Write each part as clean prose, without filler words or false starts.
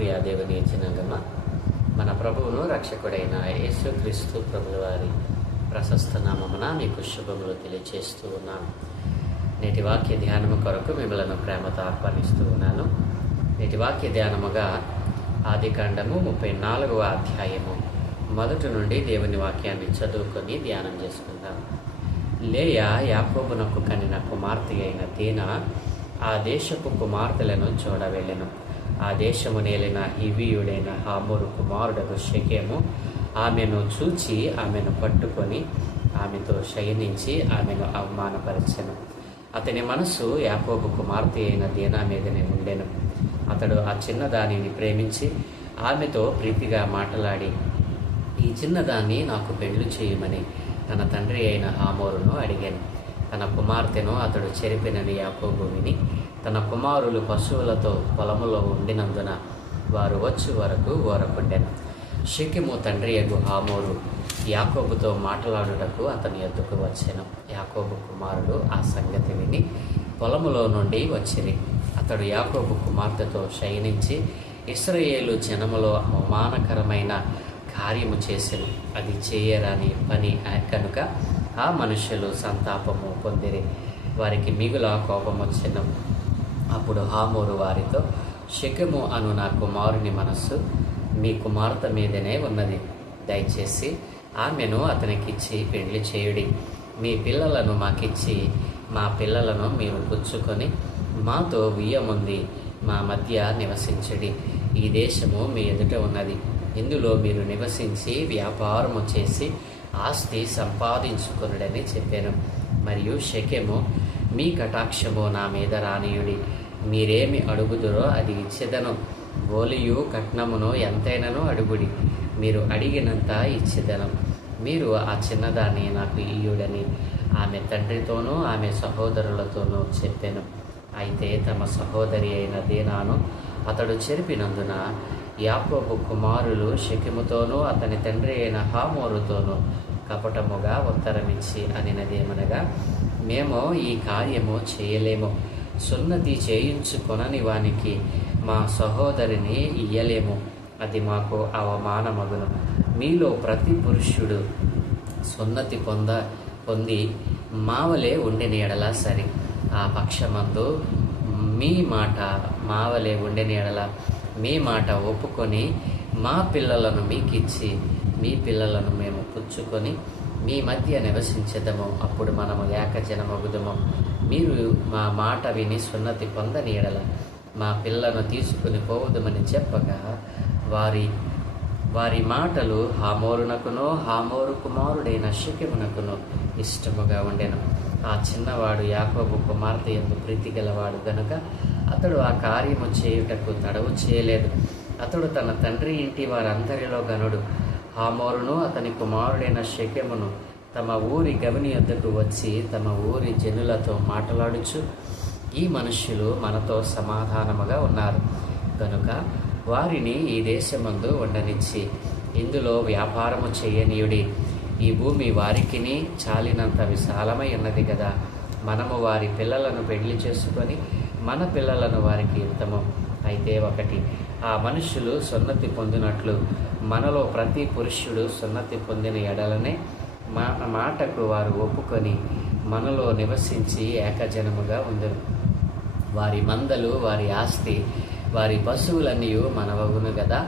ప్రియా దేవుని జనాంగమ, మన ప్రభువును రక్షకుడైన యేసుక్రీస్తు ప్రభుల వారి ప్రశస్త నామమున మీకు శుభములు తెలియజేస్తూ ఉన్నాను. నేటి వాక్య ధ్యానము కొరకు మిమ్మల్ని ప్రేమతో ఆహ్వానిస్తూ ఉన్నాను. నేటి వాక్య ధ్యానముగా ఆదికాండము 34వ అధ్యాయము మొదటి నుండి దేవుని వాక్యాన్ని చదువుకొని ధ్యానం చేసుకుందాం. లేయా యాకోబునకు కనిన కుమార్తె అయిన దీనా ఆ దేశపు కుమార్తెలను చూడవెళ్ళెను. ఆ దేశము నేలిన హివ్వీయుడైన హామోరు కుమారుడకు షెకెము ఆమెను చూచి ఆమెను పట్టుకొని ఆమెతో శయనించి ఆమెను అవమానపరచెను. అతని మనసు యాకోబు కుమార్తె అయిన దీనా మీదనే ఉండెను. అతడు ఆ చిన్నదానిని ప్రేమించి ఆమెతో ప్రీతిగా మాట్లాడి, ఈ చిన్నదాన్ని నాకు పెళ్లి చేయమని తన తండ్రి అయిన హామోరును అడిగాను. తన కుమార్తెను అతడు చెరిపినని యాకోబు విని, తన కుమారులు పశువులతో పొలములో ఉండినందున వారు వచ్చి వరకు ఊరకుండెను. షెకెము తండ్రి యగు హామోరు యాకోబుతో మాట్లాడుటకు అతని ఎద్దుకు వచ్చెను. యాకోబు కుమారులు ఆ సంగతి విని పొలములో నుండి వచ్చిరి. అతడు యాకోబు కుమార్తెతో శయనించి ఇశ్రాయేలు జనములో అవమానకరమైన కార్యము చేసెను. అది చేయరాని పని కనుక ఆ మనుషులు సంతాపము పొందిరి. వారికి మిగుల కోపం వచ్చెను. అప్పుడు హామోరు వారితో, షెకెము అను నా కుమారుని మనస్సు మీ కుమార్తె మీదనే ఉన్నది. దయచేసి ఆమెను అతనికిచ్చి పెళ్లి చేయుడి. మీ పిల్లలను మాకిచ్చి మా పిల్లలను మీరు పుచ్చుకొని మాతో వియ్యముంది మా మధ్య నివసించడి. ఈ దేశము మీ ఎదుట ఉన్నది. ఇందులో మీరు నివసించి వ్యాపారము చేసి ఆస్తి సంపాదించుకొనుడని చెప్పాను. మరియు షెకెము, మీ కటాక్షము నా మీద రానియుడి. మీరేమి అడుగుదురో అది ఇచ్చేదను. గోలియు కట్నమును ఎంతైనను అడుగుడి, మీరు అడిగినంత ఇచ్చేదను. మీరు ఆ చిన్నదాన్ని నాకు ఇయ్యుడని ఆమె తండ్రితోనూ ఆమె సహోదరులతోనూ చెప్పాను. అయితే తమ సహోదరి అయిన దీనాను అతడు చెరిపినందున యాకోబు కుమారులు షెకెముతోనూ అతని తండ్రి అయిన హామోరుతోనూ కపటముగా ఉత్తరమిచ్చి అనినదేమనగా, మేము ఈ కార్యము చేయలేము. సున్నతి చేయించుకొనని వానికి మా సహోదరిని ఇయ్యలేము. అది మాకు అవమానమగును. మీలో ప్రతి పురుషుడు సున్నతి పొంది మావలే ఉండిన ఎడల సరి. ఆ పక్షమందు మీ మాట మావలే ఉండిన ఎడల మీ మాట ఒప్పుకొని మా పిల్లలను మీకిచ్చి మీ పిల్లలను మేము పుచ్చుకొని మీ మధ్య నివసించదము. అప్పుడు మనము ఏకజనమగుదము. మీరు మా మాట విని సున్నతి పొందని ఎడల మా పిల్లను తీసుకుని పోవుదమని చెప్పగా వారి మాటలు హామోరునకును హామోరు కుమారుడైన షెకెమునకును ఇష్టముగా ఉండెను. ఆ చిన్నవాడు యాకోబు కుమార్తె యందు ప్రీతి గలవాడు గనుక అతడు ఆ కార్యము చేయుటకు తడవు చేయలేదు. అతడు తన తండ్రి ఇంటి వారందరిలో గనుడు. హామోరును అతని కుమారుడైన షెకెమును తమ ఊరి గవిని యొద్దకు వచ్చి తమ ఊరి జనులతో మాట్లాడుచు, ఈ మనుష్యులు మనతో సమాధానముగా ఉన్నారు కనుక వారిని ఈ దేశమందు ఉండనిచ్చి ఇందులో వ్యాపారము చేయనీయుడి. ఈ భూమి వారికిని చాలినంత విశాలమై ఉన్నది కదా. మనము వారి పిల్లలను పెళ్లి చేసుకొని మన పిల్లలను వారికి ఇద్దాము. అయితే ఒకటి, ఆ మనుష్యులు సున్నతి పొందినట్లు మనలో ప్రతి పురుషుడు సున్నతి పొందిన ఎడలనే మాటకు వారు ఒప్పుకొని మనలో నివసించి ఏకజనముగా ఉందరు. వారి మందలు, వారి ఆస్తి, వారి పశువులన్నీ మనవగును కదా.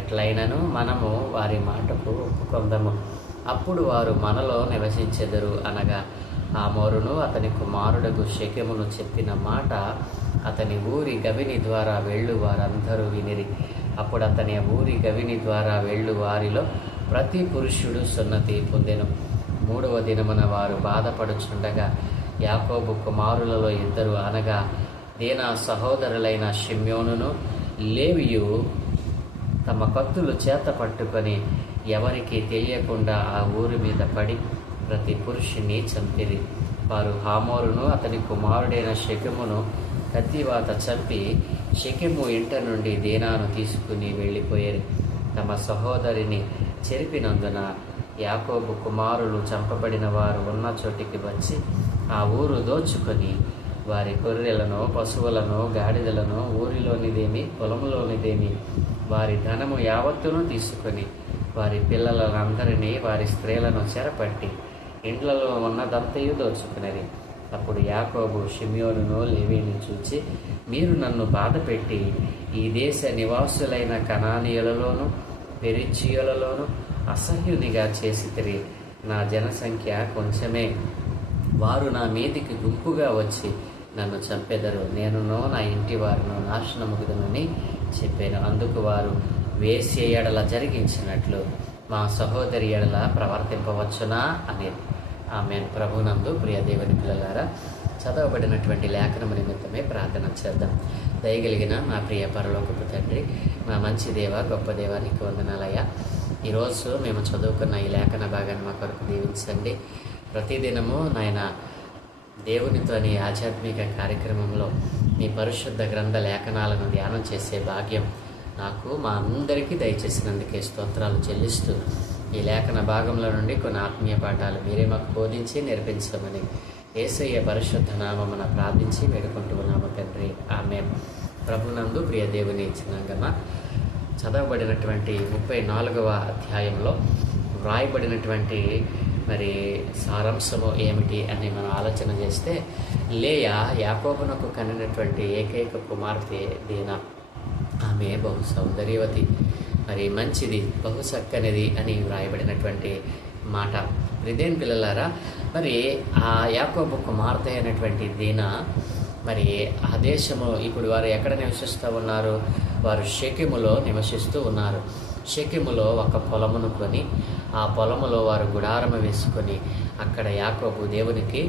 ఎట్లయినను మనము వారి మాటకు ఒప్పుకొందము. అప్పుడు వారు మనలో నివసించెదరు. అనగా హామోరును అతని కుమారుడకు షెకెమును చెప్పిన మాట అతని ఊరి గవిని ద్వారా వెళ్ళు వారందరూ వినిరి. అప్పుడు అతని ఊరి గవిని ద్వారా వెళ్ళు వారిలో ప్రతి పురుషుడు సున్నతి పొందెను. 3వ దినమున వారు బాధపడుచుండగా యాకోబు కుమారులలో ఇద్దరు, అనగా దీనా సహోదరులైన షిమ్యోనును లేవియు తమ కత్తులు చేత పట్టుకొని ఎవరికి తెలియకుండా ఆ ఊరి మీద పడి ప్రతి పురుషుని చంపిరి. వారు హామోరును అతని కుమారుడైన షెకెమును కత్తివాత చంపి షెకెము ఇంట నుండి దీనాను తీసుకుని వెళ్ళిపోయారు. తమ సహోదరిని చెరిపినందున యాకోబు కుమారులు చంపబడిన వారు ఉన్న చోటికి వచ్చి ఆ ఊరు దోచుకొని వారి గొర్రెలను, పశువులను, గాడిదలను, ఊరిలోనిదేమి పొలంలోనిదేమి వారి ధనము యావత్తును తీసుకొని వారి పిల్లలందరినీ వారి స్త్రీలను చెరపట్టి ఇండ్లలో ఉన్నదంతయు దోచుకునేది. అప్పుడు యాకోబు షిమ్యోనును లేవీని చూచి, మీరు నన్ను బాధపెట్టి ఈ దేశ నివాసులైన కనానీయులలోను పెరిచియులలోను అసహ్యునిగా చేసితిరి. నా జనసంఖ్య కొంచెమే, వారు నా మీదికి గుంపుగా వచ్చి నన్ను చంపెదరు. నేనునో నా ఇంటి వారిను నాశనముగుదనని చెప్పాను. అందుకు వారు వేసే ఎడల జరిగించినట్లు మా సహోదరి ఎడల ప్రవర్తింపవచ్చునా అనేది. ఆమేన్. ప్రభునందు ప్రియ దేవుని పిల్లలారా, చదవబడినటువంటి లేఖనము నిమిత్తమే ప్రార్థన చేద్దాం. దయగలిగిన మా ప్రియ పరలోకపు తండ్రి, మా మంచి దేవ, గొప్ప దేవ, నీకు వందనాలయ్యా. ఈరోజు మేము చదువుకున్న ఈ లేఖన భాగాన్ని మా కొరకు దీవించండి. ప్రతిదినము నాయన దేవునితోని ఆధ్యాత్మిక కార్యక్రమంలో మీ పరిశుద్ధ గ్రంథ లేఖనాలను ధ్యానం చేసే భాగ్యం నాకు మా అందరికీ దయచేసినందుకే స్తోత్రాలు చెల్లిస్తూ ఈ లేఖన భాగంలో నుండి కొన్ని ఆత్మీయ పాఠాలు మీరే మాకు బోధించి నేర్పించమని యేసయ్య పరిశుద్ధ నామమున ప్రార్థించి వేడుకుంటూ ఉన్నాము తండ్రి. ఆమేన్. ప్రభునందు ప్రియ దేవుని చిన్నంగమ, చదవబడినటువంటి 34వ అధ్యాయంలో వ్రాయబడినటువంటి మరి సారాంశము ఏమిటి అని మనం ఆలోచన చేస్తే, లేయా యాకోబునకు కనినటువంటి ఏకైక కుమార్తె దీనా. ఆమె బహు సౌందర్యవతి, మరి మంచిది, బహు చక్కనిది అని వ్రాయబడినటువంటి మాట. ఇదేం పిల్లలారా, మరి ఆ యాకోబు కుమార్తె అయినటువంటి దీనా మరి ఆ దేశము ఇప్పుడు వారు ఎక్కడ నివసిస్తూ ఉన్నారు? వారు షెకెములో నివసిస్తూ ఉన్నారు. షెకెములో ఒక పొలమును కొని ఆ పొలములో వారు గుడారము వేసుకొని అక్కడ యాకోబు దేవునికి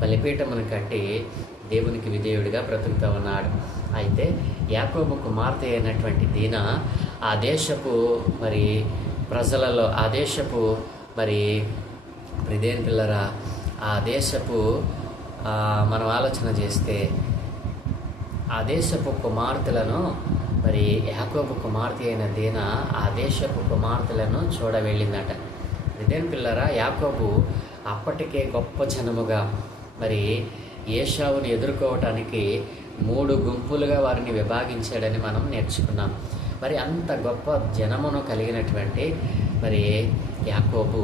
బలిపీఠమును కట్టి దేవునికి విధేయుడిగా బ్రతుకుతూ ఉన్నాడు. అయితే యాకోబు కుమార్తె అయినటువంటి దీనా ఆ దేశపు మరి ప్రజలలో, ఆ దేశపు మరి ప్రిదేన్ పిల్లరా, ఆ దేశపు మనం ఆలోచన చేస్తే ఆ దేశపు కుమార్తెలను మరి యాకోబు కుమార్తె అయిన దీనా ఆ దేశపు కుమార్తెలను చూడ వెళ్ళిందట. ప్రిదేన్ పిల్లరా, యాకోబు అప్పటికే గొప్ప జనముగా మరి ఏశావుని ఎదుర్కోవటానికి 3 గుంపులుగా వారిని విభాగించాడని మనం నేర్చుకున్నాం. మరి అంత గొప్ప జనమును కలిగినటువంటి మరి యాకోబు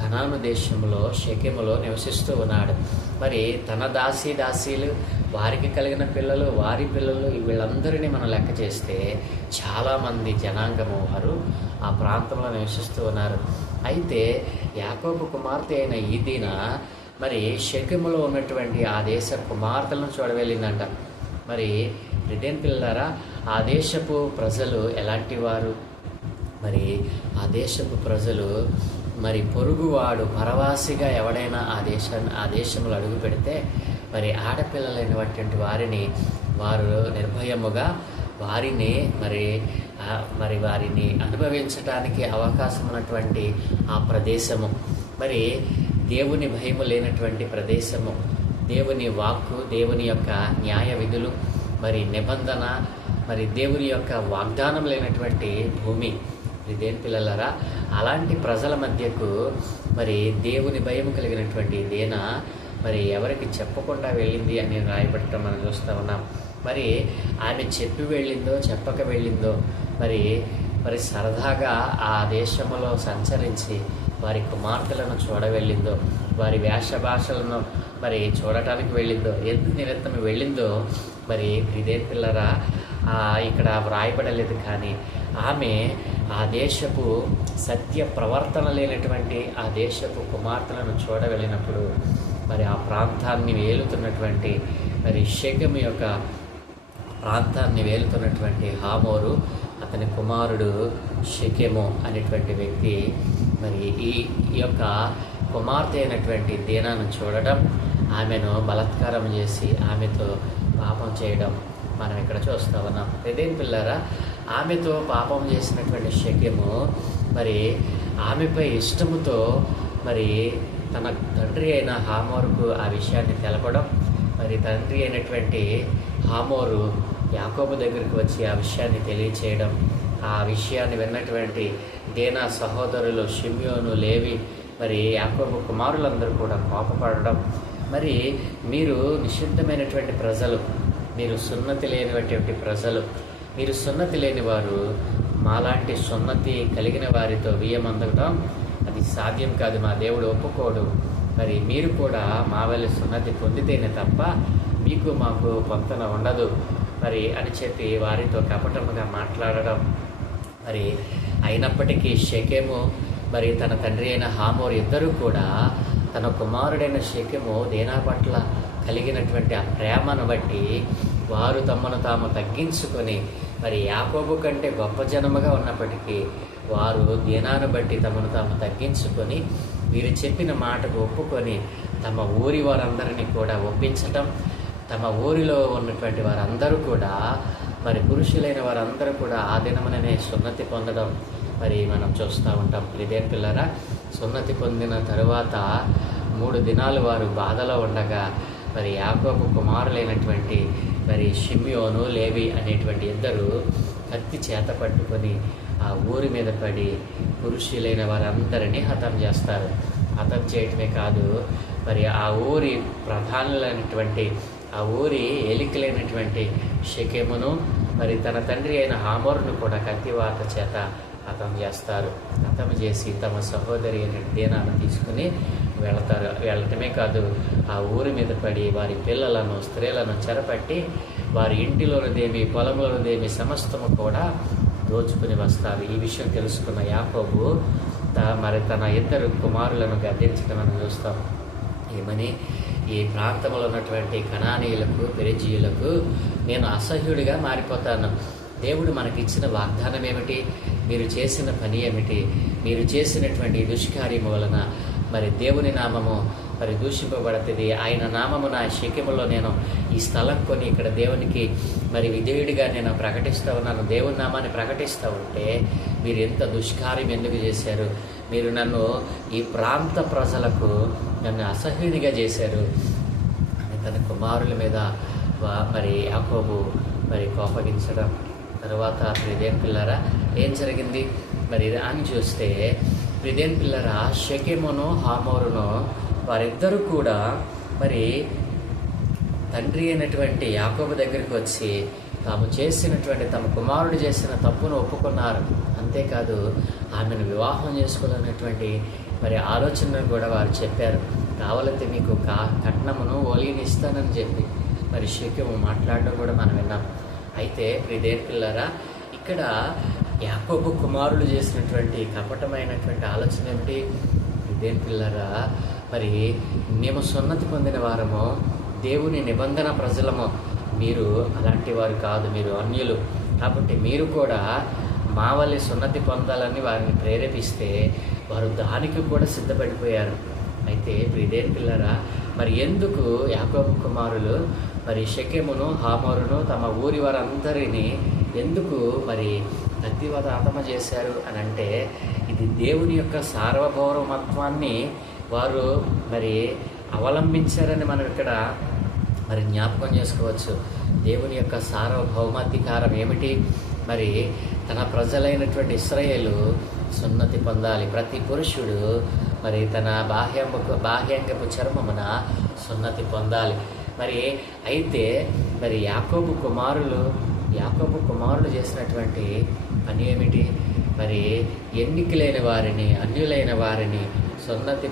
కనాను దేశంలో షెకెములో నివసిస్తూ ఉన్నాడు. మరి తన దాసీలు, వారికి కలిగిన పిల్లలు, వారి పిల్లలు, వీళ్ళందరినీ మనం లెక్క చేస్తే చాలామంది జనాంగము వారు ఆ ప్రాంతంలో నివసిస్తూ ఉన్నారు. అయితే యాకోబు కుమార్తె అయిన ఈ దీనా మరి షెకెములో ఉన్నటువంటి ఆ దేశ కుమార్తెలను చూడవెళ్ళిందంట. మరి ప్రిదేన్ పిల్లలారా, ఆ దేశపు ప్రజలు ఎలాంటి వారు? మరి ఆ దేశపు ప్రజలు మరి పొరుగువాడు పరవాసిగా ఎవడైనా ఆ దేశంలో అడుగు పెడితే మరి ఆడపిల్లలైనటువంటి వారిని వారు నిర్భయముగా వారిని వారిని అనుభవించటానికి అవకాశం ఉన్నటువంటి ఆ ప్రదేశము, మరి దేవుని భయము లేనటువంటి ప్రదేశము, దేవుని వాక్కు, దేవుని యొక్క న్యాయ విధులు, మరి నిబంధన, మరి దేవుని యొక్క వాగ్దానం లేనటువంటి భూమి. ఇదేం పిల్లలరా, అలాంటి ప్రజల మధ్యకు మరి దేవుని భయం కలిగినటువంటి దీనా మరి ఎవరికి చెప్పకుండా వెళ్ళింది అని రాయబడటం మనం చూస్తూ ఉన్నాం. మరి ఆమె చెప్పి వెళ్ళిందో చెప్పక వెళ్ళిందో, మరి సరదాగా ఆ దేశంలో సంచరించి వారి కుమార్తెలను చూడవెళ్ళిందో, వారి వేష భాషలను మరి చూడటానికి వెళ్ళిందో, ఎందుకు నిమిత్తం వెళ్ళిందో మరి ఇదే పిల్లరా ఇక్కడ వ్రాయబడలేదు. కానీ ఆమె ఆ దేశపు సత్య ప్రవర్తన లేనటువంటి ఆ దేశపు కుమార్తెలను చూడవెళ్ళినప్పుడు మరి ఆ ప్రాంతాన్ని వేలుతున్నటువంటి మరి షెకెము యొక్క ప్రాంతాన్ని వేలుతున్నటువంటి హామోరు, అతని కుమారుడు షెకెము అనేటువంటి వ్యక్తి మరి ఈ యొక్క కుమార్తె అయినటువంటి దీనాను చూడడం, ఆమెను బలాత్కారం చేసి ఆమెతో పాపం చేయడం మనం ఇక్కడ చూస్తూ ఉన్నాం. ఇదేం పిల్లరా, ఆమెతో పాపం చేసినటువంటి షెకెము మరి ఆమెపై ఇష్టముతో మరి తన తండ్రి అయిన హామోరుకు ఆ విషయాన్ని తెలపడం, మరి తండ్రి అయినటువంటి హామోరు యాకోబు దగ్గరికి వచ్చి ఆ విషయాన్ని తెలియచేయడం, ఆ విషయాన్ని విన్నటువంటి దీనా సహోదరులు షిమ్యోను, లేవి, మరి యాకోబు కుమారులందరూ కూడా కోపపడడం, మరి మీరు నిషిద్ధమైనటువంటి ప్రజలు, మీరు సున్నతి లేనిటువంటి ప్రజలు, మీరు సున్నతి లేని వారు, మాలాంటి సున్నతి కలిగిన వారితో వియ్యమందడం అది సాధ్యం కాదు, మా దేవుడు ఒప్పుకోడు. మరి మీరు కూడా మా వల్ల సున్నతి పొందితేనే తప్ప మీకు మాకు పొంతన ఉండదు మరి అని చెప్పి వారితో కపటముగా మాట్లాడడం. మరి అయినప్పటికీ షెకెము మరి తన తండ్రి అయిన హామోరు ఇద్దరూ కూడా తన కుమారుడైన షెకెము దీనా పట్ల కలిగినటువంటి ఆ ప్రేమను బట్టి వారు తమను తాము తగ్గించుకొని మరి యాకోబు కంటే గొప్ప జనముగా ఉన్నప్పటికీ వారు దీనాను బట్టి తమను తాము తగ్గించుకొని వీరు చెప్పిన మాటకు ఒప్పుకొని తమ ఊరి వారందరినీ కూడా ఒప్పించటం, తమ ఊరిలో ఉన్నటువంటి వారందరూ కూడా మరి పురుషులైన వారందరూ కూడా ఆ దినముననే సున్నతి పొందడం మరి మనం చూస్తూ ఉంటాం. ఇదేం పిల్లరా, సున్నతి పొందిన తరువాత 3 దినాలు వారు బాధలో ఉండగా మరి యాకోబు కుమారులైనటువంటి మరి షిమ్యోను లేవి అనేటువంటి ఇద్దరు కత్తి చేత పట్టుకొని ఆ ఊరి మీద పడి పురుషులైన వారందరినీ హతం చేస్తారు. హతం చేయటమే కాదు, మరి ఆ ఊరి ప్రధానులైనటువంటి ఆ ఊరి ఏలికలైనటువంటి షెకెమును మరి తన తండ్రి అయిన హామోరును కూడా కత్తివాత చేత హతం చేస్తారు. హతం చేసి తమ సహోదరి అయిన దీనాను తీసుకుని వెళతారు. వెళ్ళటమే కాదు, ఆ ఊరి మీద పడి వారి పిల్లలను స్త్రీలను చెరపట్టి వారి ఇంటిలోనిదేమి పొలంలోనిదేమి సమస్తము కూడా దోచుకుని వస్తారు. ఈ విషయం తెలుసుకున్న యాకోబు మరి తన 2 కుమారులను గద్దించడం మనం చూస్తాం. ఏమని, ఈ ప్రాంతంలో ఉన్నటువంటి కనానీయులకు పెరిజీయులకు నేను అసహ్యుడిగా మారిపోతాను. దేవుడు మనకిచ్చిన వాగ్దానం ఏమిటి, మీరు చేసిన పని ఏమిటి, మీరు చేసినటువంటి దుష్కార్యము వలన మరి దేవుని నామము మరి దూషింపబడుతుంది. ఆయన నామము నా షెకెములో నేను ఈ స్థలం కొని ఇక్కడ దేవునికి మరి విధేయుడిగా నేను ప్రకటిస్తూ ఉన్నాను. దేవుని నామాన్ని ప్రకటిస్తూ ఉంటే మీరు ఎంత దుష్కార్యం ఎందుకు చేశారు, మీరు నన్ను ఈ ప్రాంత ప్రజలకు నన్ను అసహ్యునిగా చేశారు అని తన కుమారుల మీద మరి యాకోబు మరి కోపగించడం. తర్వాత ప్రియదేన్ పిల్లరా ఏం జరిగింది మరి అని చూస్తే, ప్రియదేన్ పిల్లరా షెకెమును హామోరును వారిద్దరూ కూడా మరి తండ్రి అయినటువంటి యాకోబు దగ్గరికి వచ్చి తాము చేసినటువంటి తమ కుమారుడు చేసిన తప్పును ఒప్పుకున్నారు. అంతేకాదు ఆమెను వివాహం చేసుకోవాలన్నటువంటి మరి ఆలోచనను కూడా వారు చెప్పారు. కావాలంటే మీకు కట్నమును ఓలిని ఇస్తానని చెప్పి మరి షెకెము మాట్లాడడం కూడా మనం విన్నాం. అయితే ప్రియదేన్ పిల్లరా ఇక్కడ యాకోబు కుమారులు చేసినటువంటి కపటమైనటువంటి ఆలోచన ఏమిటి? ప్రియదేన్ పిల్లరా, మరి మేము సున్నతి పొందిన వారము, దేవుని నిబంధన ప్రజలము, మీరు అలాంటి వారు కాదు, మీరు అన్యులు. కాబట్టి మీరు కూడా మా వల్లే సున్నతి పొందాలని వారిని ప్రేరేపిస్తే వారు దానికి కూడా సిద్ధపడిపోయారు. అయితే ప్రియదేన్ పిల్లరా, మరి ఎందుకు యాకోబు కుమారులు మరి షెకెమును హామోరును తమ ఊరి వారందరినీ ఎందుకు మరి కత్తివాత హతమ చేశారు అని అంటే, ఇది దేవుని యొక్క సార్వభౌమత్వాన్ని వారు మరి అవలంబించారని మనం ఇక్కడ మరి జ్ఞాపకం చేసుకోవచ్చు. దేవుని యొక్క సార్వభౌమాధికారం ఏమిటి? మరి తన ప్రజలైనటువంటి ఇశ్రాయేలు సున్నతి పొందాలి. ప్రతి పురుషుడు మరి తన బాహ్యాంగపు చర్మమున సున్నతి పొందాలి. మరి అయితే మరి యాకోబు కుమారులు చేసినటువంటి పని ఏమిటి? మరి ఎన్నికలైన వారిని, అన్యులైన వారిని సున్నతి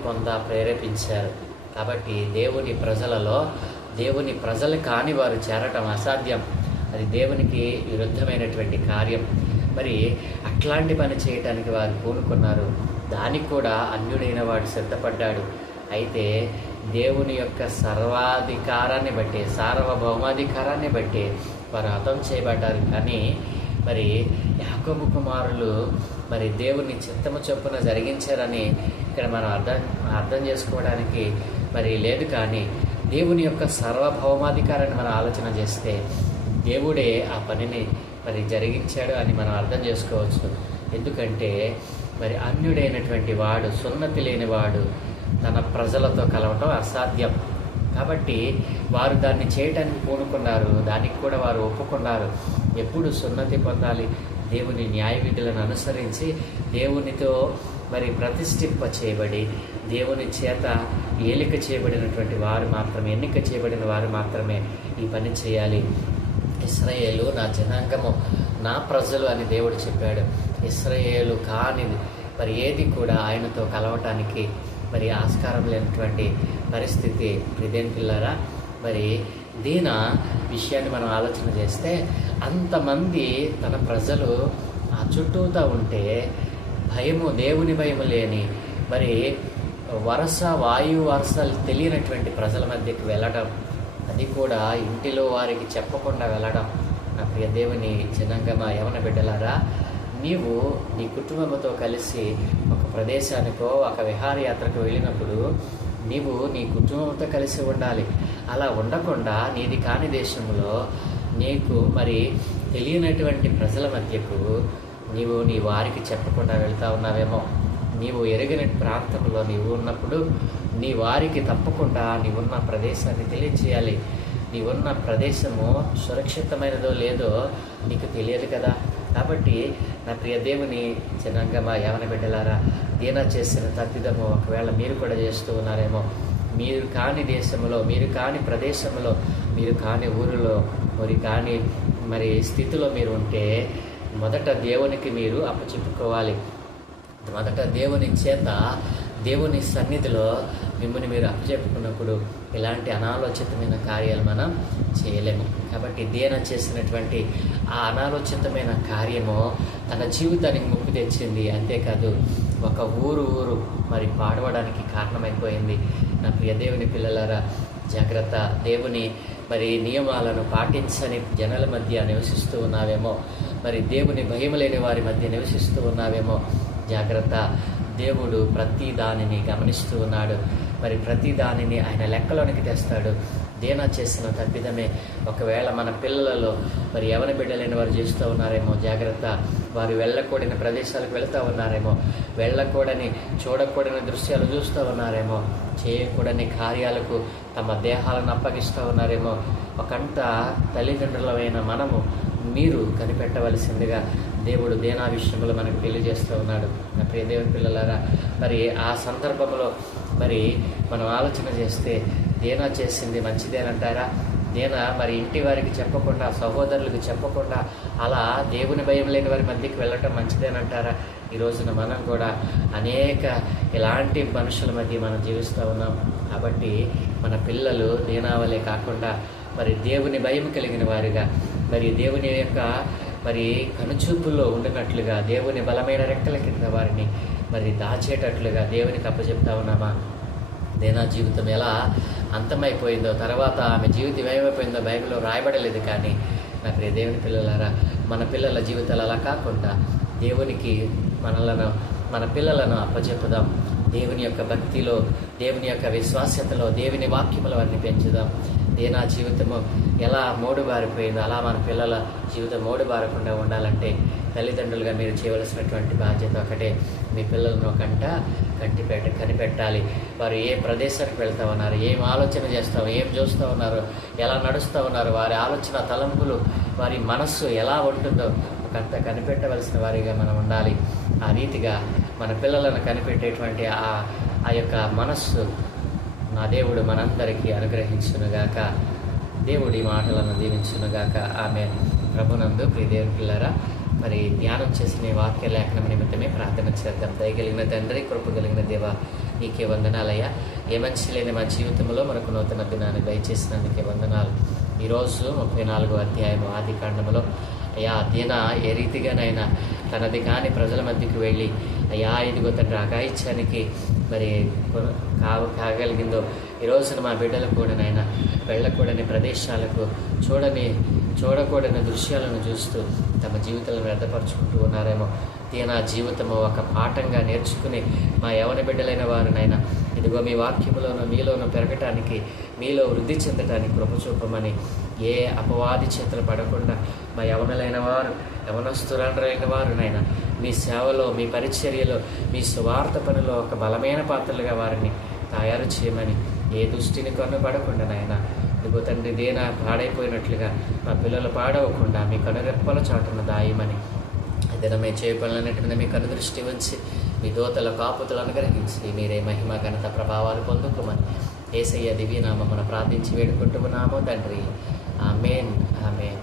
ప్రేరేపించారు. కాబట్టి దేవుని ప్రజలు కాని వారు చేరటం అసాధ్యం. అది దేవునికి విరుద్ధమైనటువంటి కార్యం. మరి అట్లాంటి పని చేయటానికి వారు పూనుకున్నారు. దానికి కూడా అన్యుడైన వాడు సిద్ధపడ్డాడు. అయితే దేవుని యొక్క సర్వాధికారాన్ని బట్టి, సార్వభౌమాధికారాన్ని బట్టి వారు హతం చేయబడ్డారు. కానీ మరి యాకోబు కుమారులు మరి దేవుని చిత్తము చొప్పున జరిగించారని ఇక్కడ మనం అర్థం చేసుకోవడానికి మరి లేదు. కానీ దేవుని యొక్క సార్వభౌమాధికారాన్ని మనం ఆలోచన చేస్తే దేవుడే ఆ పనిని మరి జరిగించాడు అని మనం అర్థం చేసుకోవచ్చు. ఎందుకంటే మరి అన్యుడైనటువంటి వాడు, సున్నతి లేనివాడు తన ప్రజలతో కలవటం అసాధ్యం. కాబట్టి వారు దాన్ని చేయటానికి పూనుకున్నారు. దానికి కూడా వారు ఒప్పుకున్నారు. ఎప్పుడు సున్నతి పొందాలి? దేవుని న్యాయ విధులను అనుసరించి దేవునితో మరి ప్రతిష్ఠింప చేయబడి దేవుని చేత ఏలిక చేయబడినటువంటి వారు మాత్రమే, ఎన్నిక చేయబడిన వారు మాత్రమే ఈ పని చేయాలి. ఇశ్రాయేలు నా జనాంగము నా ప్రజలు అని దేవుడు చెప్పాడు. ఇశ్రాయేలు కాని మరి ఏది కూడా ఆయనతో కలవటానికి మరి ఆస్కారం లేనటువంటి పరిస్థితి. ప్రియదేని పిల్లారా, మరి దీని విషయాన్ని మనం ఆలోచన చేస్తే అంతమంది తన ప్రజలు ఆ చుట్టూతా ఉంటే భయము, దేవుని భయము లేని మరి వాయు వరసలు తెలియనటువంటి ప్రజల మధ్యకి వెళ్ళడం, అది కూడా ఇంటిలో వారికి చెప్పకుండా వెళ్ళడం. నా ప్రియ దేవుని జనాంగమా, యవన బిడ్డలారా, నీవు నీ కుటుంబంతో కలిసి ఒక ప్రదేశానికో ఒక విహారయాత్రకు వెళ్ళినప్పుడు నీవు నీ కుటుంబంతో కలిసి ఉండాలి. అలా ఉండకుండా నీది కాని దేశంలో నీకు మరి తెలియనటువంటి ప్రజల మధ్యకు నీవు నీ వారికి చెప్పకుండా వెళ్తా ఉన్నావేమో. నీవు ఎరిగిన ప్రాంతంలో నీవు ఉన్నప్పుడు నీ వారికి తప్పకుండా నీవున్న ప్రదేశాన్ని తెలియచేయాలి. నీవున్న ప్రదేశము సురక్షితమైనదో లేదో నీకు తెలియదు కదా. కాబట్టి నా ప్రియ దేవుని జనాంగమా, యవన బిడ్డలారా, దీనా చేసిన తప్పిదము ఒకవేళ మీరు కూడా చేస్తూ ఉన్నారేమో. మీరు కాని దేశంలో, మీరు కాని ప్రదేశంలో, మీరు కాని ఊరిలో, మరి స్థితిలో మీరు ఉంటే మొదట దేవునికి మీరు అప్పచెప్పుకోవాలి. మొదట దేవుని చేత, దేవుని సన్నిధిలో మిమ్మల్ని మీరు అప్పచెప్పుకున్నప్పుడు ఇలాంటి అనాలోచితమైన కార్యాలు మనం చేయలేము. కాబట్టి దేన చేసినటువంటి ఆ అనాలోచితమైన కార్యము తన జీవితానికి ముప్పు తెచ్చింది. అంతేకాదు ఒక ఊరు మరి పాడవడానికి కారణమైపోయింది. నా ప్రియ దేవుని పిల్లలారా, జాగ్రత్త. దేవుని మరి నియమాలను పాటించని జనాల మధ్య నివసిస్తూ ఉన్నావేమో, మరి దేవుని భయం లేని వారి మధ్య నివసిస్తూ ఉన్నావేమో. జాగ్రత్త. దేవుడు ప్రతి దానిని గమనిస్తూ ఉన్నాడు. మరి ప్రతి దానిని ఆయన లెక్కలోనికి తెస్తాడు. దేనా చేసిన తప్పిదమే ఒకవేళ మన పిల్లలలో మరి యవన బిడ్డలైన వారు చేస్తూ ఉన్నారేమో. జాగ్రత్త. వారు వెళ్ళకూడని ప్రదేశాలకు వెళుతూ ఉన్నారేమో, వెళ్ళకూడని చూడకూడని దృశ్యాలు చూస్తూ ఉన్నారేమో, చేయకూడని కార్యాలకు తమ దేహాలను అప్పగిస్తూ ఉన్నారేమో. ఒకంట తల్లిదండ్రులమైన మనము మీరు కనిపెట్టవలసిందిగా దేవుడు దేనా విషయంలో మనకు తెలియజేస్తూ ఉన్నాడు. నా ప్రియ దేవుని పిల్లలారా, మరి ఆ సందర్భంలో మరి మనం ఆలోచన చేస్తే దేనా చేసింది మంచిదేనంటారా? దేనా మరి ఇంటి వారికి చెప్పకుండా, సహోదరులకు చెప్పకుండా అలా దేవుని భయం లేని వారి మధ్యకి వెళ్ళటం మంచిదేనంటారా? ఈ రోజున మనం కూడా అనేక ఇలాంటి మనుషుల మధ్య మనం జీవిస్తూ ఉన్నాం. కాబట్టి మన పిల్లలు దేనావలే కాకుండా మరి దేవుని భయం కలిగిన వారిగా, మరి దేవుని యొక్క మరి కనుచూపుల్లో ఉండినట్లుగా, దేవుని బలమైన రెక్కల కింద వారిని మరి దాచేటట్లుగా దేవునికి అప్పచెప్తా ఉన్నామా? దేనా జీవితం ఎలా అంతమైపోయిందో, తర్వాత ఆమె జీవితం ఏమైపోయిందో బైబిల్లో రాయబడలేదు. కానీ నా ప్రియ దేవుని పిల్లలారా, మన పిల్లల జీవితాలు అలా కాకుండా దేవునికి మన పిల్లలను అప్పచెప్పుదాం. దేవుని యొక్క భక్తిలో, దేవుని యొక్క విశ్వాస్యతలో, దేవుని వాక్యములో వారిని పెంచుదాం. దేనా జీవితము ఎలా మోడుబారిపోయిందో అలా మన పిల్లల జీవితం మోడుబారకుండా ఉండాలంటే తల్లిదండ్రులుగా మీరు చేయవలసినటువంటి బాధ్యత ఒకటే, మీ పిల్లలను కనిపెట్టాలి. వారు ఏ ప్రదేశానికి వెళ్తూ ఉన్నారు, ఏం ఆలోచన చేస్తావు, ఏం చూస్తూ ఉన్నారు, ఎలా నడుస్తూ ఉన్నారు, వారి ఆలోచన తలంపులు, వారి మనస్సు ఎలా ఉంటుందో ఒకంత కనిపెట్టవలసిన వారిగా మనం ఉండాలి. ఆ రీతిగా మన పిల్లలను కనిపెట్టేటువంటి ఆ యొక్క మనస్సు నా దేవుడు మనందరికీ అనుగ్రహించునుగాక. దేవుడి మాటలను దీవించునుగాక. ఆమె ప్రభునందు ప్రియ దేవుని పిల్లరా, మరి ధ్యానం చేసిన వాక్య లేఖనం నిమిత్తమే ప్రార్థన చేద్దాం. దయగలిగిన తండ్రి, కృప కలిగిన దేవ, నీకే వందనాలయ్యా. ఏ మంచి లేని మా జీవితంలో మనకు నూతన దినాన్ని దయచేసినందుకే వందనాలు. ఈరోజు 34వ అధ్యాయం ఆది కాండములో అయ్యా దీన ఏ రీతిగానైనా తనది కాని ప్రజల మధ్యకు వెళ్ళి అయ్యా ఇదిగో తండ్రి అగాయిత్యానికి మరి కాగలిగిందో, ఈ రోజున మా బిడ్డలు కూడా నాయన వెళ్ళకూడని ప్రదేశాలకు, చూడకూడని దృశ్యాలను చూస్తూ తమ జీవితాలను వ్యర్థపరుచుకుంటూ ఉన్నారేమో. దీన జీవితము ఒక పాఠంగా నేర్చుకుని మా యవన బిడ్డలైన వారినైనా ఇదిగో మీ వాక్యములోను మీలోను పెరగటానికి, మీలో వృద్ధి చెందటానికి కృప చూపమని, ఏ అపవాది చేతులు పడకుండా మా యవనస్తులైన వారునైనా మీ సేవలో, మీ పరిచర్యలో, మీ సువార్త పనిలో ఒక బలమైన పాత్రలుగా వారిని తయారు చేయమని, ఏ దుష్టిని పడకుండా నాయన ఇదిగో తండ్రి దేనా పాడైపోయినట్లుగా మా పిల్లలు పాడవకుండా మీ కనురెప్పల చాటున దాయమని, దినమే చేయపనులన్నిటి మీ కను దృష్టి ఉంచి మీ దోతల కాపుతలు అనుగ్రహించి మీరే మహిమ ఘనత ప్రభావాలు పొందుకోమని యేసయ్య దివ్యనామమున ప్రార్థించి వేడుకుంటున్నాము తండ్రి. ఆమేన్, ఆమేన్.